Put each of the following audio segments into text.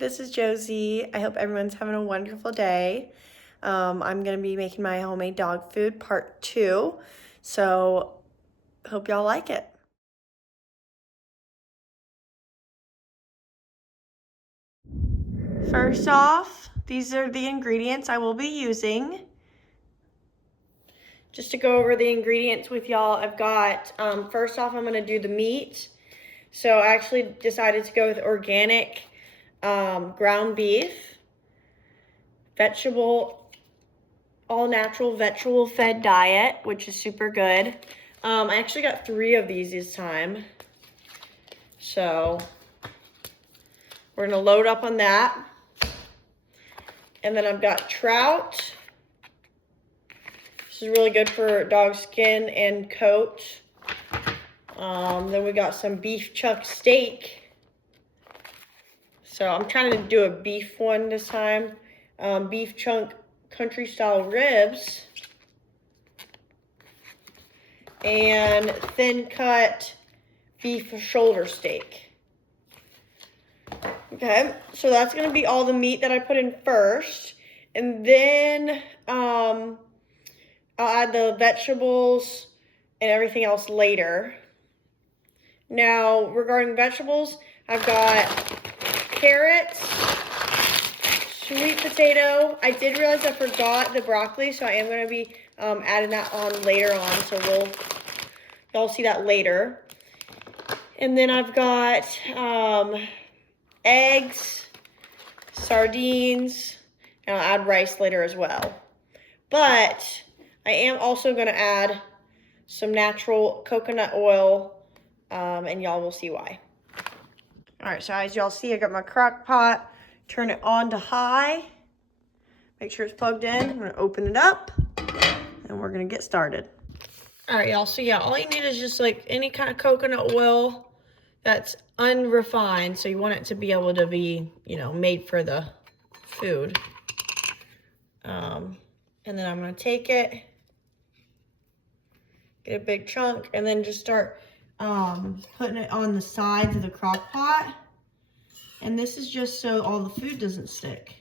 this is Josie. I hope everyone's having a wonderful day. I'm going to be making my homemade dog food part 2, so hope y'all like it. First off, these are the ingredients I will be using. Just to go over the ingredients with y'all, I've got, first off, I'm going to do the meat. So I actually decided to go with organic ground beef, all natural vegetable fed diet, which is super good. I actually got 3 of these this time. So we're gonna load up on that. And then I've got trout. This is really good for dog skin and coat. Then we got some beef chuck steak. So I'm trying to do a beef one this time. Beef chunk country style ribs. And thin cut beef shoulder steak. Okay, so that's gonna be all the meat that I put in first. And then I'll add the vegetables and everything else later. Now, regarding vegetables, I've got carrots, sweet potato. I did realize I forgot the broccoli, so I am going to be adding that on later on, so y'all see that later. And then I've got eggs, sardines, and I'll add rice later as well. But I am also going to add some natural coconut oil, and y'all will see why. All right, so as y'all see, I got my crock pot. Turn it on to high. Make sure it's plugged in. I'm gonna open it up, and we're gonna get started. All right, y'all, so yeah, all you need is just like any kind of coconut oil that's unrefined. So you want it to be able to be, you know, made for the food. And then I'm gonna take it, get a big chunk, and then just start putting it on the sides of the crock pot. And this is just so all the food doesn't stick,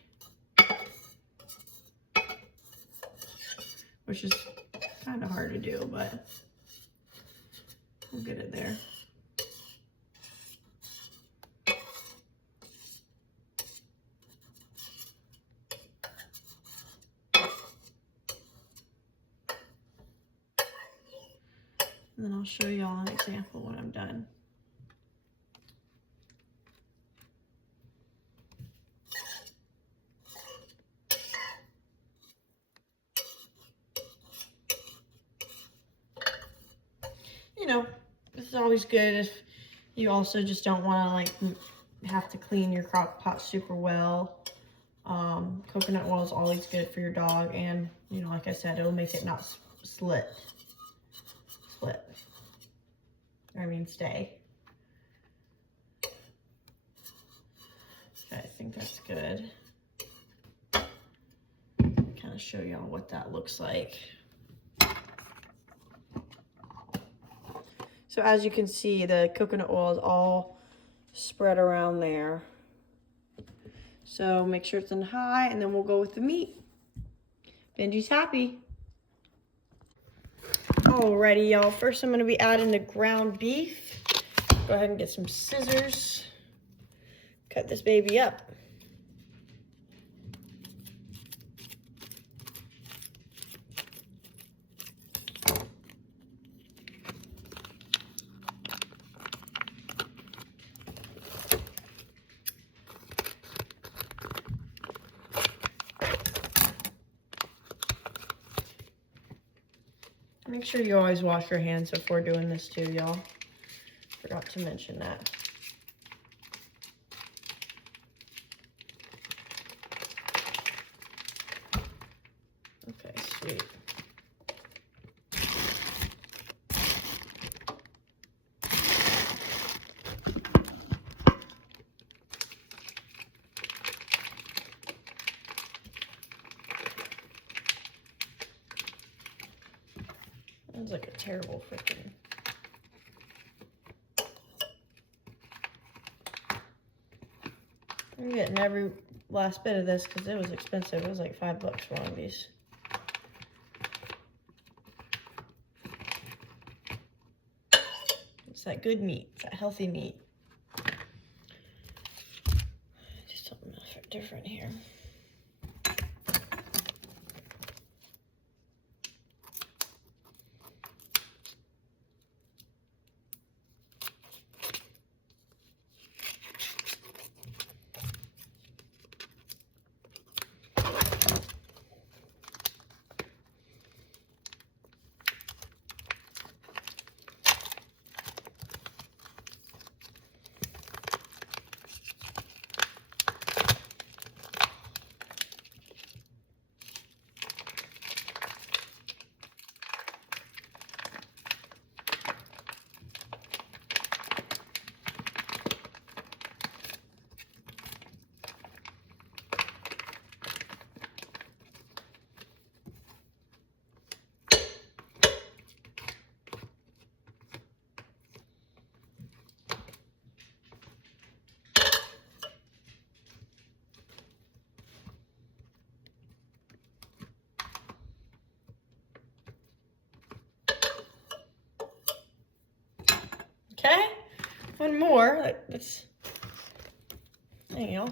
which is kind of hard to do, but we'll get it there. And then I'll show y'all an example when I'm done. You know, this is always good if you also just don't want to like have to clean your crock pot super well. Coconut oil is always good for your dog, and you know, like I said, it'll make it not stay. Okay, I think that's good. Kind of show y'all what that looks like. So as you can see, the coconut oil is all spread around there. So make sure it's on high, and then we'll go with the meat. Benji's happy. Alrighty, y'all. First, I'm going to be adding the ground beef. Go ahead and get some scissors. Cut this baby up. Make sure you always wash your hands before doing this too, y'all. Forgot to mention that. Okay, sweet. Sounds like a terrible freaking I'm getting every last bit of this because it was expensive. It was like $5 for one of these. It's that good meat, it's that healthy meat. Do something different here. Okay, one more. That's, there you go.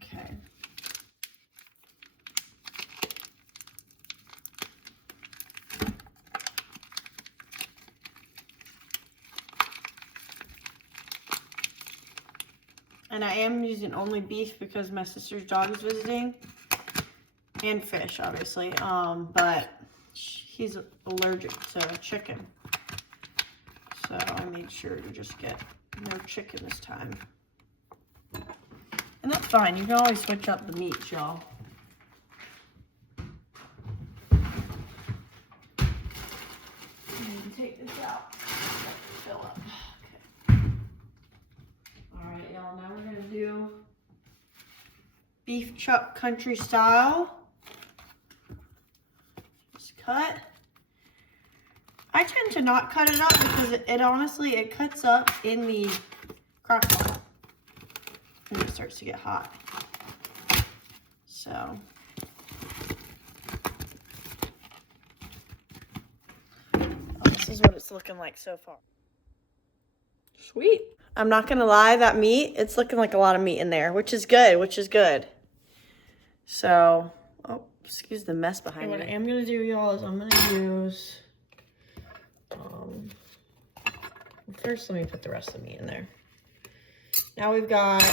Okay. And I am using only beef because my sister's dog is visiting. And fish, obviously. But he's allergic to chicken. So I made sure to just get no chicken this time. And that's fine. You can always switch up the meats, y'all. Take this out. Fill up. Okay. Alright, y'all. Now we're going to do beef chuck country style. Just cut. I tend to not cut it up because it honestly, it cuts up in the crock pot when it starts to get hot. So. This is what it's looking like so far. Sweet. I'm not gonna lie, that meat, it's looking like a lot of meat in there, which is good, So, oh, excuse the mess behind me. What I am gonna do, y'all, is I'm gonna use, first let me put the rest of the meat in there. Now we've got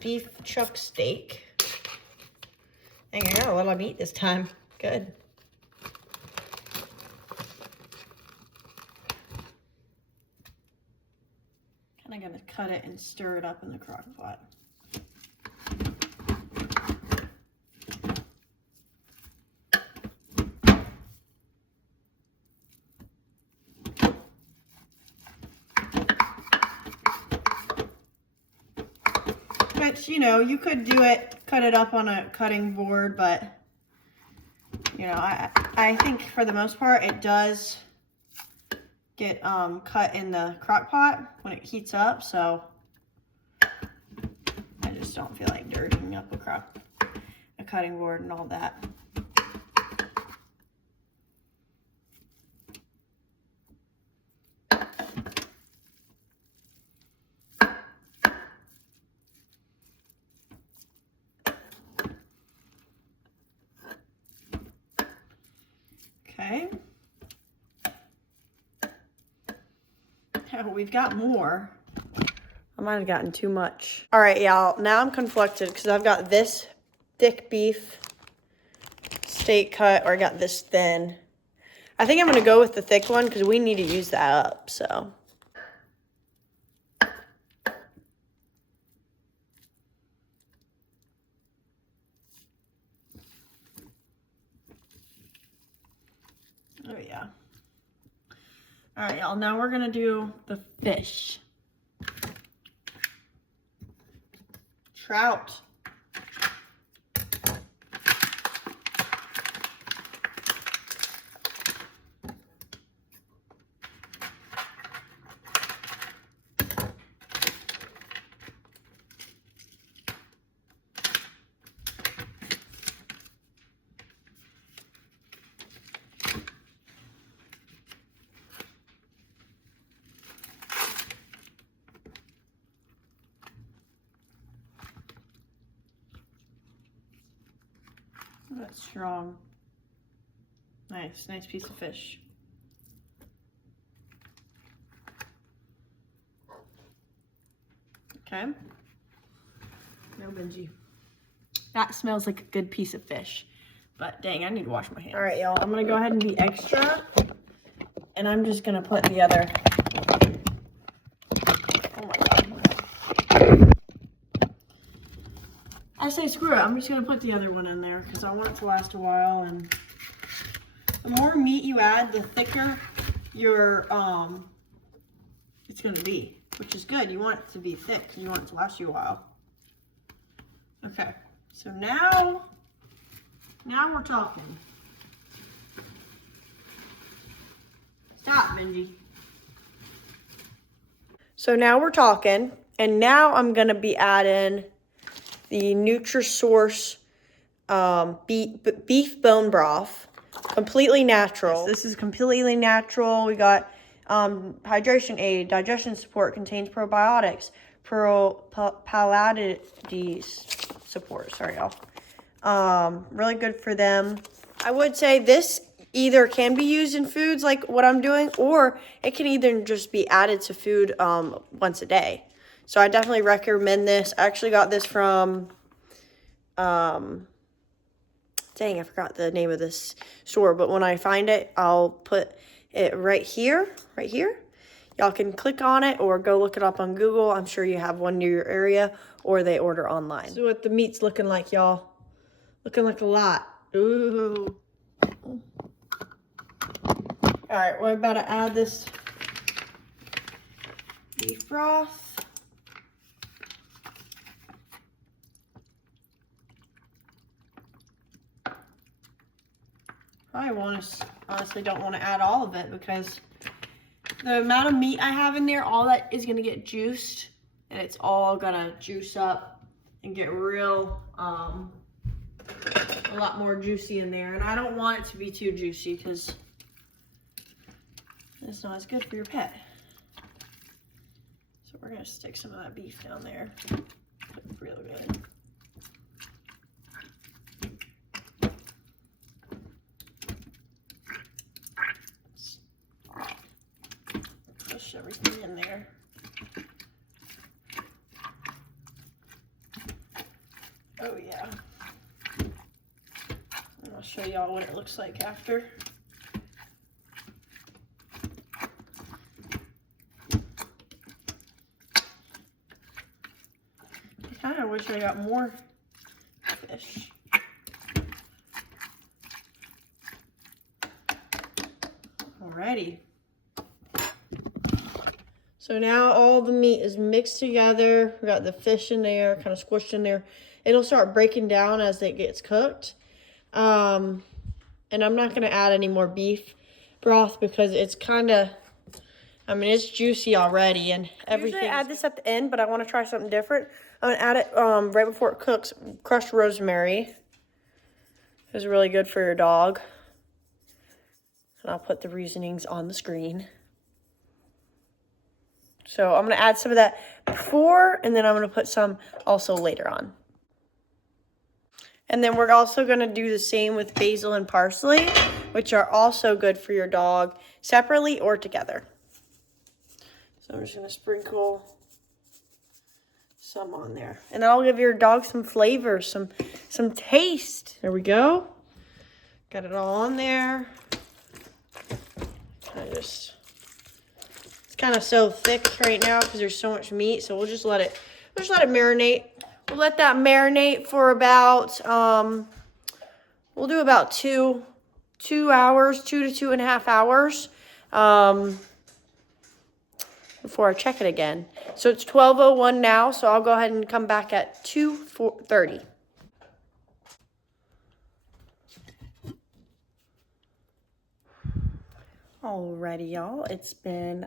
beef chuck steak. Dang, I got a lot of meat this time. Good. I'm gonna cut it and stir it up in the crock pot. Which, you know, you could do it, cut it up on a cutting board, but you know, I think for the most part it does get cut in the crock pot when it heats up, so I just don't feel like dirtying up a cutting board and all that. Okay. Oh, we've got more. I might have gotten too much. All right, y'all. Now I'm conflicted because I've got this thick beef steak cut, or I got this thin. I think I'm going to go with the thick one because we need to use that up, so. yeah. All right, y'all, now we're gonna do the fish. Trout. That's strong. Nice piece of fish. Okay. No, Benji. That smells like a good piece of fish. But dang, I need to wash my hands. All right, y'all. I'm gonna go ahead and be extra, and I'm just gonna put the other. Oh my god. I say screw it. I'm just gonna put the other one in there because I want it to last a while. And the more meat you add, the thicker your it's gonna be, which is good. You want it to be thick. You want it to last you a while. Okay. So now we're talking. Stop, Benji. So now we're talking, and now I'm gonna be adding the Nutrisource beef bone broth, completely natural. Yes, this is completely natural. We got hydration aid, digestion support, contains probiotics, palladides support. Sorry, y'all. Really good for them. I would say this either can be used in foods like what I'm doing, or it can either just be added to food once a day. So I definitely recommend this. I actually got this from, dang, I forgot the name of this store, but when I find it, I'll put it right here. Y'all can click on it or go look it up on Google. I'm sure you have one near your area, or they order online. This is what the meat's looking like, y'all. Looking like a lot. Ooh. All right, we're about to add this beef broth. Honestly don't want to add all of it because the amount of meat I have in there, all that is going to get juiced, and it's all going to juice up and get real, a lot more juicy in there. And I don't want it to be too juicy because it's not as good for your pet. So we're going to stick some of that beef down there. Look real good. Push everything in there. Oh yeah. And I'll show y'all what it looks like after. I kind of wish I got more fish. Alrighty. So now all the meat is mixed together. We got the fish in there, kind of squished in there. It'll start breaking down as it gets cooked. And I'm not going to add any more beef broth because it's kind of, I mean, it's juicy already and everything. Usually I add this at the end, but I want to try something different. I'm going to add it right before it cooks. Crushed rosemary. It's really good for your dog. And I'll put the reasonings on the screen. So I'm going to add some of that before, and then I'm going to put some also later on. And then we're also going to do the same with basil and parsley, which are also good for your dog, separately or together. So I'm just going to sprinkle some on there. And that'll give your dog some flavor, some taste. There we go. Got it all on there. It's kind of so thick right now because there's so much meat, so we'll just let it marinate. We'll let that marinate for about we'll do about two 2 hours, 2 to 2.5 hours before I check it again. So it's 12:01 now, so I'll go ahead and come back at 2:30. Alrighty, y'all, it's been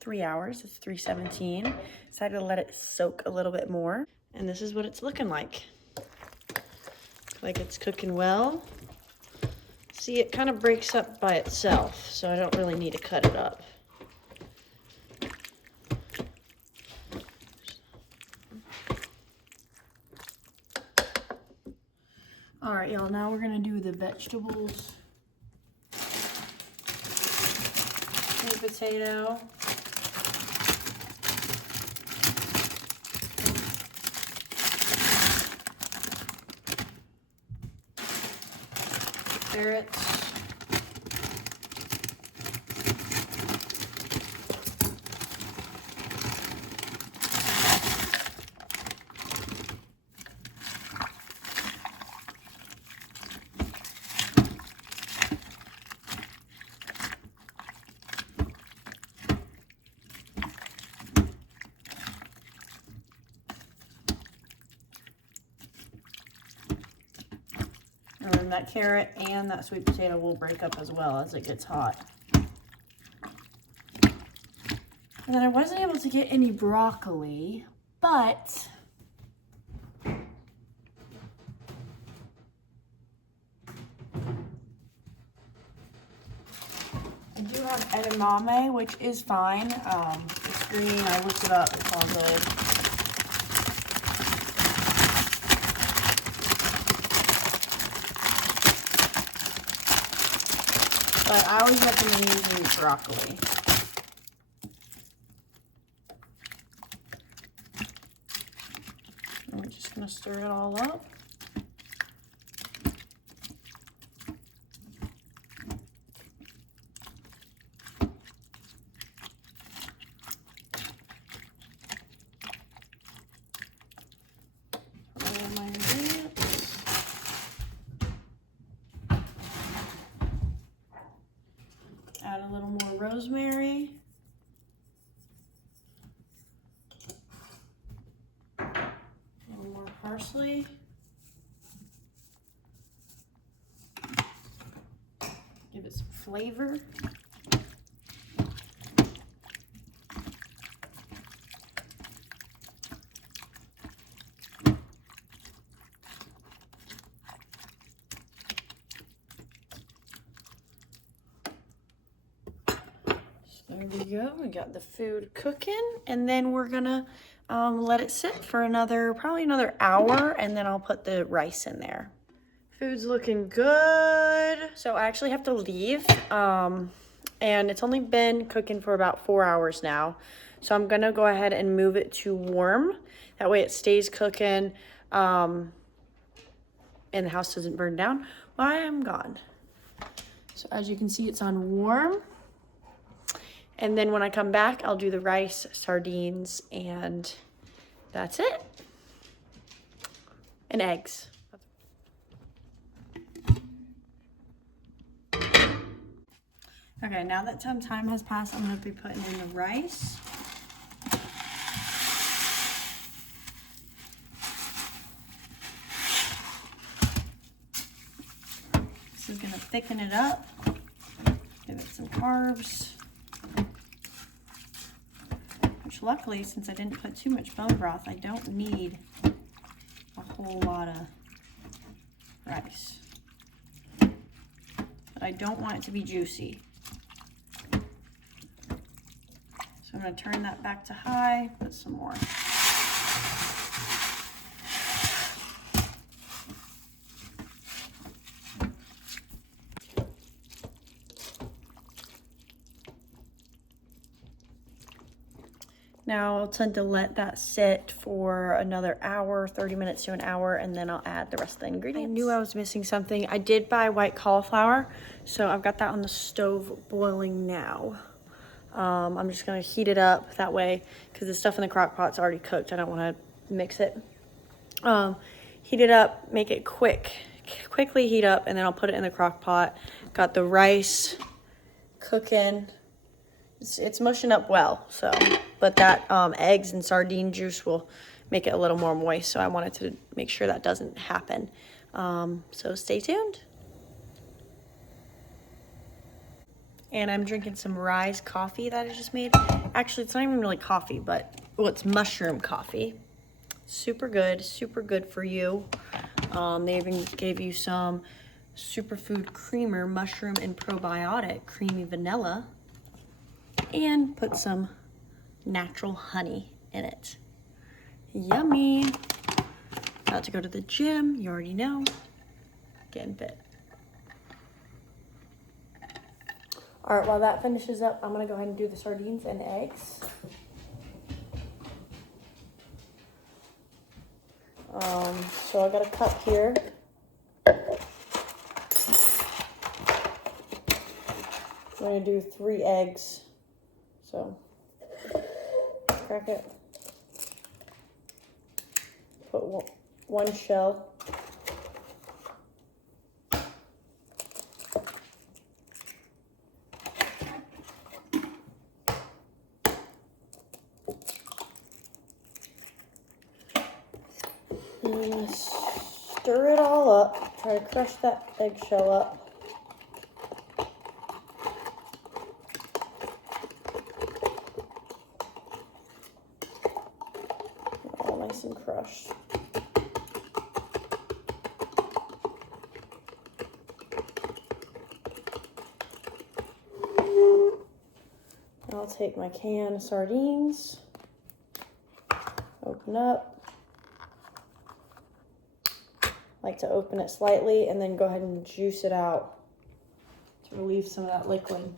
3 hours. It's 3:17. Decided to let it soak a little bit more, and this is what it's looking like. Like it's cooking well. See, it kind of breaks up by itself, so I don't really need to cut it up. All right, y'all, now we're gonna do the vegetables. Sweet potato. Carrots. And then that carrot and that sweet potato will break up as well as it gets hot. And then I wasn't able to get any broccoli, but I do have edamame, which is fine. It's green. I looked it up. It's all good. But I always recommend using broccoli. And we're just gonna stir it all up. All my ingredients. Add a little more rosemary. A little more parsley. Give it some flavor. There we go. We got the food cooking, and then we're gonna let it sit for probably another hour, and then I'll put the rice in there. Food's looking good. So I actually have to leave, and it's only been cooking for about 4 hours now. So I'm gonna go ahead and move it to warm. That way it stays cooking, and the house doesn't burn down while I'm gone. So as you can see, it's on warm. And then when I come back, I'll do the rice, sardines, and that's it. And eggs. Okay, now that some time has passed, I'm gonna be putting in the rice. This is gonna thicken it up, give it some carbs. Which luckily, since I didn't put too much bone broth, I don't need a whole lot of rice. But I don't want it to be juicy. So I'm gonna turn that back to high, put some more. Now I'll tend to let that sit for another hour, 30 minutes to an hour, and then I'll add the rest of the ingredients. I knew I was missing something. I did buy white cauliflower, so I've got that on the stove boiling now. I'm just gonna heat it up that way, because the stuff in the crock pot's already cooked. I don't wanna mix it. Heat it up, make it quick, quickly heat up, and then I'll put it in the crock pot. Got the rice cooking. It's mushing up well, so, but that eggs and sardine juice will make it a little more moist, so I wanted to make sure that doesn't happen. So stay tuned. And I'm drinking some Rise coffee that I just made. Actually, it's not even really coffee, but, well, it's mushroom coffee. Super good for you. They even gave you some superfood creamer, mushroom and probiotic, creamy vanilla, and put some natural honey in it. Yummy. About to go to the gym, you already know. Getting fit. All right, while that finishes up, I'm gonna go ahead and do the sardines and eggs. So I got a cup here. I'm gonna do 3 eggs. So crack it. Put one shell. And stir it all up. Try to crush that eggshell up. All nice and crushed. I'll take my can of sardines, open up. Like to open it slightly and then go ahead and juice it out to relieve some of that liquid.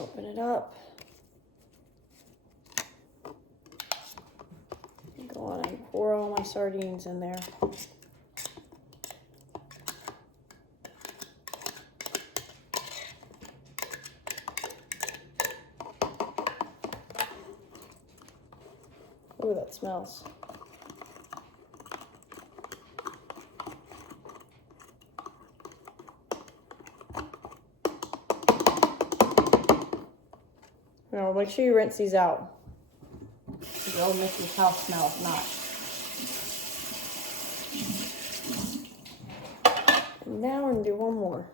Open it up. Go on and pour all my sardines in there. Ooh, that smells. Now, make sure you rinse these out. It'll make your house smell if not. And now we're gonna do one more.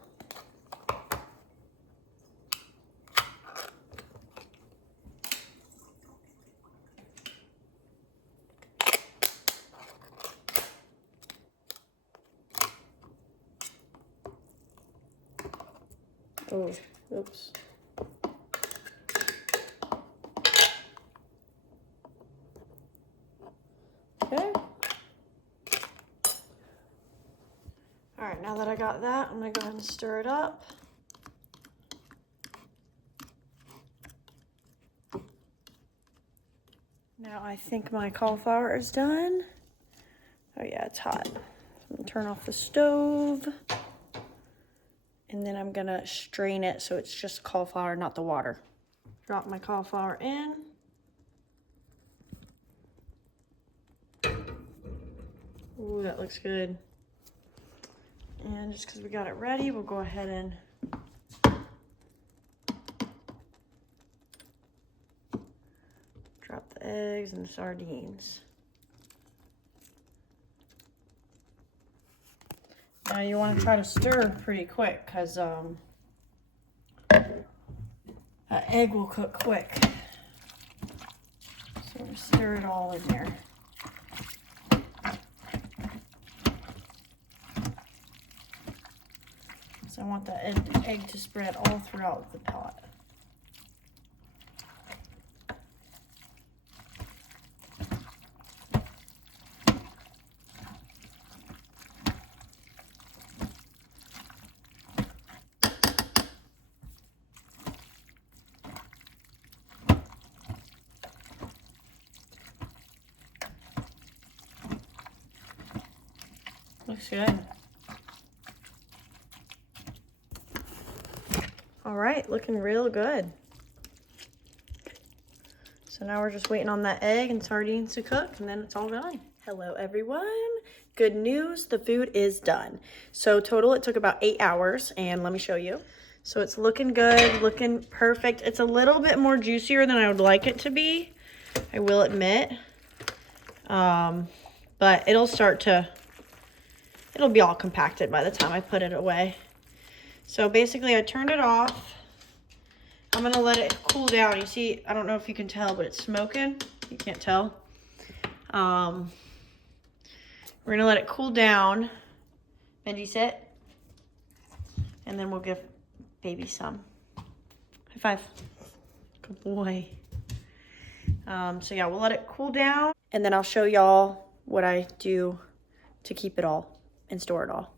Oh, oops. Okay. All right, now that I got that, I'm gonna go ahead and stir it up. Now I think my cauliflower is done. Oh yeah, it's hot. So I'm gonna turn off the stove. And then I'm gonna strain it so it's just cauliflower, not the water. Drop my cauliflower in. Ooh, that looks good. And just because we got it ready, we'll go ahead and drop the eggs and the sardines. Now you want to try to stir pretty quick because an egg will cook quick. So stir it all in there. So I want the egg to spread all throughout the pot. Looks good. All All right, looking real good. So now we're just waiting on that egg and sardines to cook, and then it's all done. Hello everyone. Good news, the food is done. So total it took about 8 hours, and let me show you. So it's looking good, looking perfect. It's a little bit more juicier than I would like it to be, I will admit. But it'll be all compacted by the time I put it away. So basically I turned it off. I'm gonna let it cool down. You see, I don't know if you can tell, but it's smoking. You can't tell. We're gonna let it cool down. Benji, sit. And then we'll give baby some. High five. Good boy. So yeah, we'll let it cool down. And then I'll show y'all what I do to keep it all and store it all.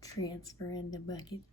Transfer in the buckets.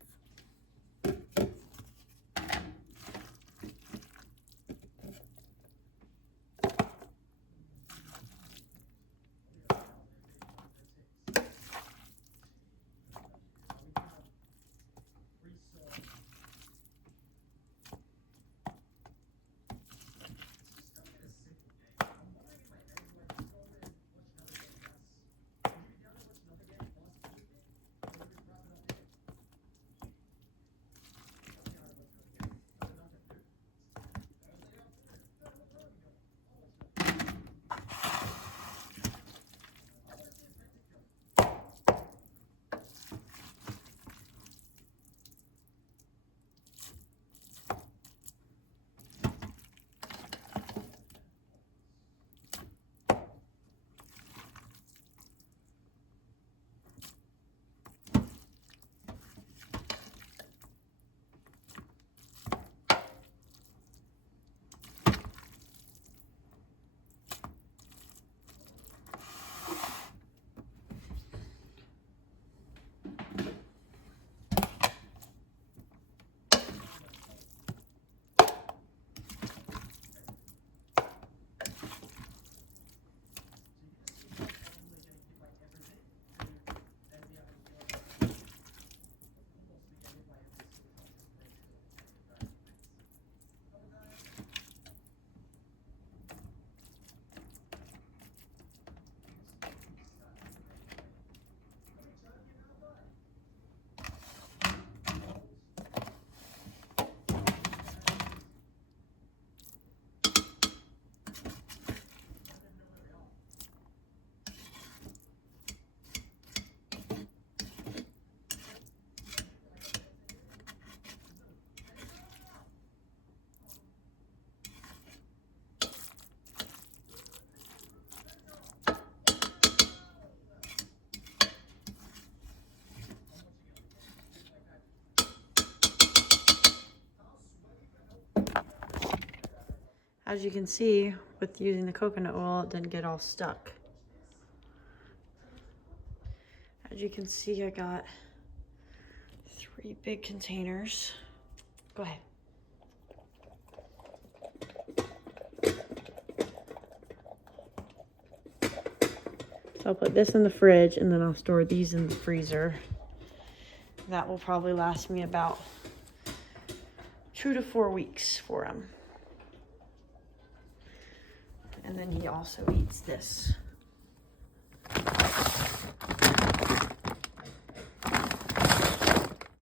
As you can see, with using the coconut oil, it didn't get all stuck. As you can see, I got 3 big containers. Go ahead. So I'll put this in the fridge, and then I'll store these in the freezer. That will probably last me about 2 to 4 weeks for him. And then he also eats this.